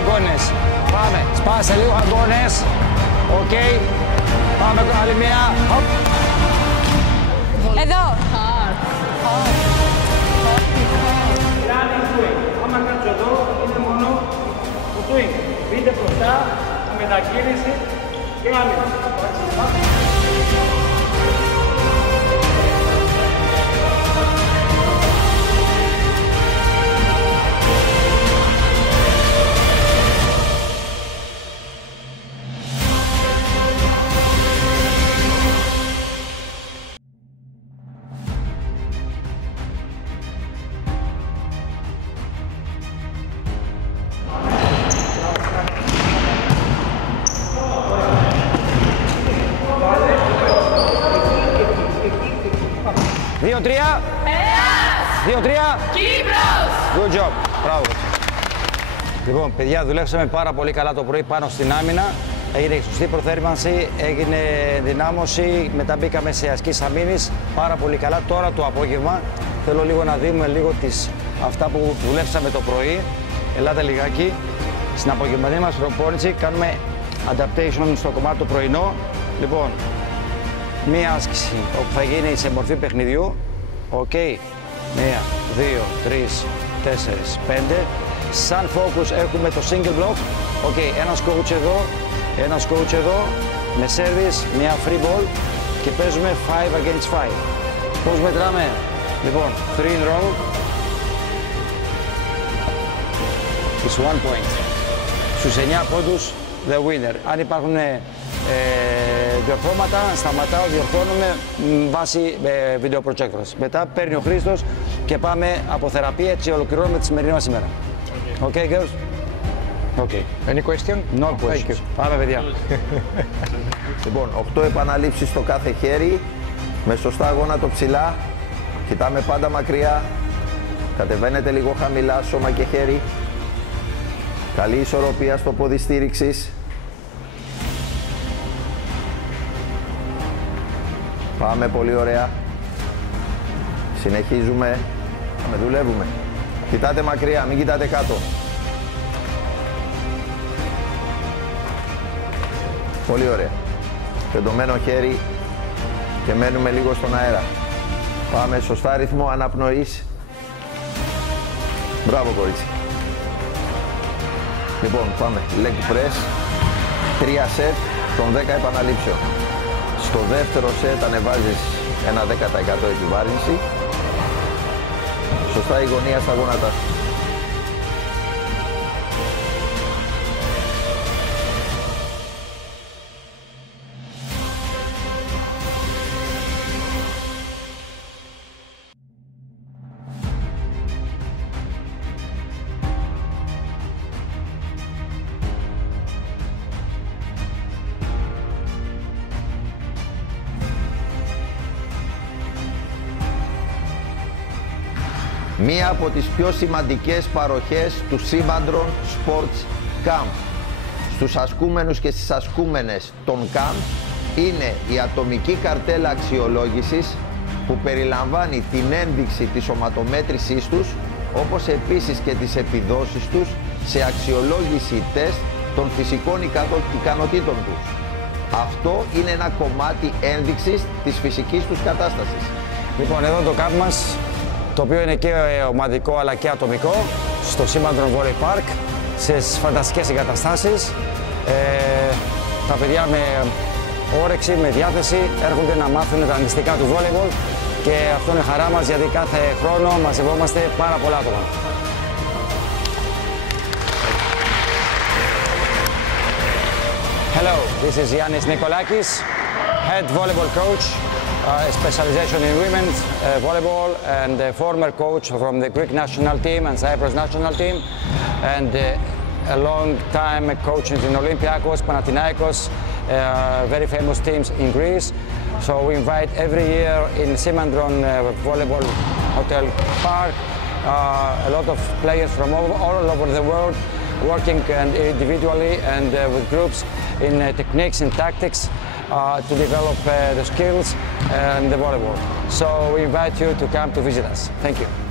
αγώνες. Πάμε, σπάσε λίγο αγώνες. Οκ. Πάμε άλλη μία. Εδώ. Running swing. Άμα κάτσω εδώ, είναι μόνο το swing. Μπείτε μπροστά, μετακίνηση και άμυνα. Δύο-τρία. 2-3. Κύπρος! Good job. Μπράβο. Λοιπόν, παιδιά, δουλέψαμε πάρα πολύ καλά το πρωί πάνω στην άμυνα. Έγινε σωστή προθέρμανση, έγινε δυνάμωση, μετά μπήκαμε σε ασκήσεις αμήνης. Πάρα πολύ καλά. Τώρα το απόγευμα θέλω λίγο να δούμε λίγο αυτά που δουλέψαμε το πρωί. Ελάτε λιγάκι. Στην απογευματινή μας προπόνηση κάνουμε adaptation στο κομμάτι το πρωινό. Λοιπόν, μία άσκηση όπου θα γίνει σε μορφή παιχνιδιού. Οκ. 1, 2, 3, 4, 5. Σαν focus έχουμε το single block. Οκ. Ένας coach εδώ, ένας coach εδώ, με service, μια free ball και παίζουμε 5 against 5. Πώς μετράμε? Λοιπόν, 3 in row. It's 1 point. Στους 9 πόντους, the winner. Αν υπάρχουν διορθώματα, σταματάω, διορθώνουμε βάσει βιντεοπροτσέκτορας. Μετά παίρνει ο Χρήστος και πάμε από θεραπεία, έτσι ολοκληρώνουμε τη σημερινή μας ημέρα. Okay, girls? Okay. Any question? No questions. Πάμε, παιδιά. Λοιπόν, 8 επαναλήψεις στο κάθε χέρι, με σωστά γόνατο ψηλά, κοιτάμε πάντα μακριά, κατεβαίνετε λίγο χαμηλά, σώμα και χέρι. Καλή ισορροπία στο πόδι στήριξης. Πάμε, πολύ ωραία. Συνεχίζουμε. Δουλεύουμε. Κοιτάτε μακριά, μην κοιτάτε κάτω. Πολύ ωραία. Τεντωμένο χέρι και μένουμε λίγο στον αέρα. Πάμε, σωστά ρυθμό αναπνοής. Μπράβο, κορίτσι. Λοιπόν, πάμε. Leg press. 3 σετ των 10 επαναλήψεων. Στο δεύτερο σετ ανεβάζεις ένα 10% επιβάρυνση. Σωστά η γωνία στα γόνατα σου. Μία από τις πιο σημαντικές παροχές του Simandron Sports Camp στους ασκούμενους και στις ασκούμενες των Camp είναι η ατομική καρτέλα αξιολόγησης που περιλαμβάνει την ένδειξη της σωματομέτρησής τους, όπως επίσης και τις επιδόσεις τους σε αξιολόγηση τεστ των φυσικών ικανοτήτων τους. Αυτό είναι ένα κομμάτι ένδειξης της φυσικής τους κατάστασης. Λοιπόν, εδώ το camp μας, το οποίο είναι και ομαδικό αλλά και ατομικό, στο Simandron Volley Park, σε φανταστικές εγκαταστάσεις. Τα παιδιά με όρεξη, με διάθεση, έρχονται να μάθουν τα μυστικά του volleyball και αυτό είναι χαρά μας, γιατί κάθε χρόνο μαζευόμαστε πάρα πολλά άτομα. Hello, this is Yannis Nikolakis, head volleyball coach, specialization in women's volleyball, and former coach from the Greek national team and Cyprus national team, and a long time coaching in Olympiacos, Panathinaikos, very famous teams in Greece. So we invite every year in Simandron Volleyball Hotel Park a lot of players from all over the world, working individually and with groups in techniques and tactics to develop the skills and the volleyball. So we invite you to come to visit us. Thank you.